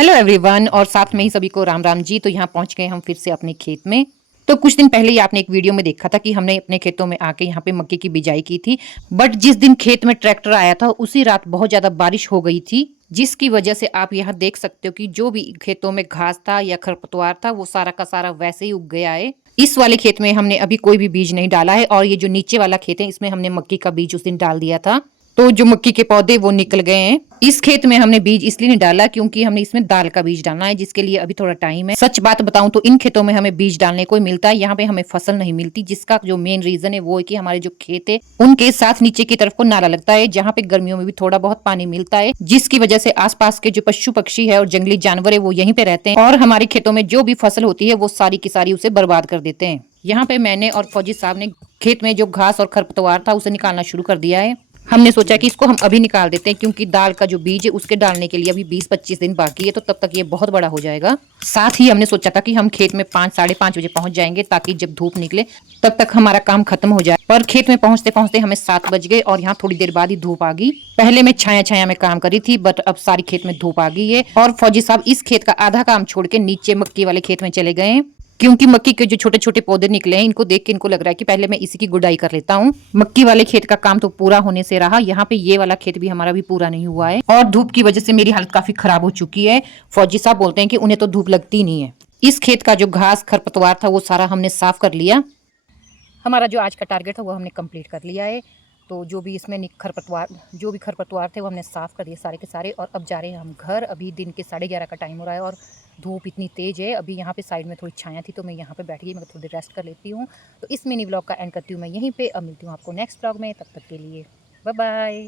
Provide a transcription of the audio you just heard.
Hello everyone और साथ में ही सभी को राम राम जी। तो यहाँ पहुंच गए हम फिर से अपने खेत में। तो कुछ दिन पहले ही आपने एक वीडियो में देखा था कि हमने अपने खेतों में आके यहाँ पे मक्के की बिजाई की थी। बट जिस दिन खेत में ट्रैक्टर आया था उसी रात बहुत ज्यादा बारिश हो गई थी, जिसकी वजह से आप यहाँ देख सकते हो कि जो भी खेतों में घास था या खरपतवार था वो सारा का सारा वैसे ही उग गया है। इस वाले खेत में हमने अभी कोई भी बीज नहीं डाला है और ये जो नीचे वाला खेत है इसमें हमने मक्की का बीज उस दिन डाल दिया था। तो जो मक्की के पौधे वो निकल गए हैं। इस खेत में हमने बीज इसलिए नहीं डाला क्योंकि हमने इसमें दाल का बीज डालना है, जिसके लिए अभी थोड़ा टाइम है। सच बात बताऊं तो इन खेतों में हमें बीज डालने को ही मिलता है, यहाँ पे हमें फसल नहीं मिलती। जिसका जो मेन रीजन है वो है कि हमारे जो खेत है उनके साथ नीचे की तरफ को नाला लगता है, जहाँ पे गर्मियों में भी थोड़ा बहुत पानी मिलता है, जिसकी वजह से आसपास के जो पशु पक्षी है और जंगली जानवर है वो यहीं पे रहते हैं और हमारे खेतों में जो भी फसल होती है वो सारी की सारी उसे बर्बाद कर देते हैं। यहाँ पे मैंने और फौजी साहब ने खेत में जो घास और खरपतवार था उसे निकालना शुरू कर दिया है। हमने सोचा कि इसको हम अभी निकाल देते हैं क्योंकि दाल का जो बीज है उसके डालने के लिए अभी 20-25 दिन बाकी है, तो तब तक ये बहुत बड़ा हो जाएगा। साथ ही हमने सोचा था कि हम खेत में 5-5:30 बजे पहुंच जाएंगे ताकि जब धूप निकले तब तक हमारा काम खत्म हो जाए। पर खेत में पहुंचते पहुंचते हमें 7 बज गए और यहाँ थोड़ी देर बाद ही धूप आ गई। पहले मैं छाया छाया में काम करी थी बट अब सारी खेत में धूप आ गई है और फौजी साहब इस खेत का आधा काम छोड़ के नीचे मक्की वाले खेत में चले गए हैं, क्योंकि मक्की के जो छोटे छोटे पौधे निकले हैं इनको देख के इनको लग रहा है कि पहले मैं इसी की गुड़ाई कर लेता हूँ। मक्की वाले खेत का काम तो पूरा होने से रहा, यहाँ पे ये वाला खेत भी हमारा भी पूरा नहीं हुआ है और धूप की वजह से मेरी हालत काफी खराब हो चुकी है। फौजी साहब बोलते हैं कि उन्हें तो धूप लगती नहीं है। इस खेत का जो घास खरपतवार था वो सारा हमने साफ कर लिया। हमारा जो आज का टारगेट है वो हमने कंप्लीट कर लिया है। तो जो भी इसमें खरपतवार थे वो हमने साफ़ कर दिए सारे के सारे और अब जा रहे हैं हम घर। अभी दिन के 11:30 का टाइम हो रहा है और धूप इतनी तेज़ है। अभी यहाँ पे साइड में थोड़ी छाया थी तो मैं यहाँ पे बैठ गई, मैं थोड़ी देर रेस्ट कर लेती हूँ। तो इस मिनी व्लॉग का एंड करती हूँ मैं यहीं पे। अब मिलती हूँ आपको नेक्स्ट व्लॉग में, तब तक के लिए बाय बाय।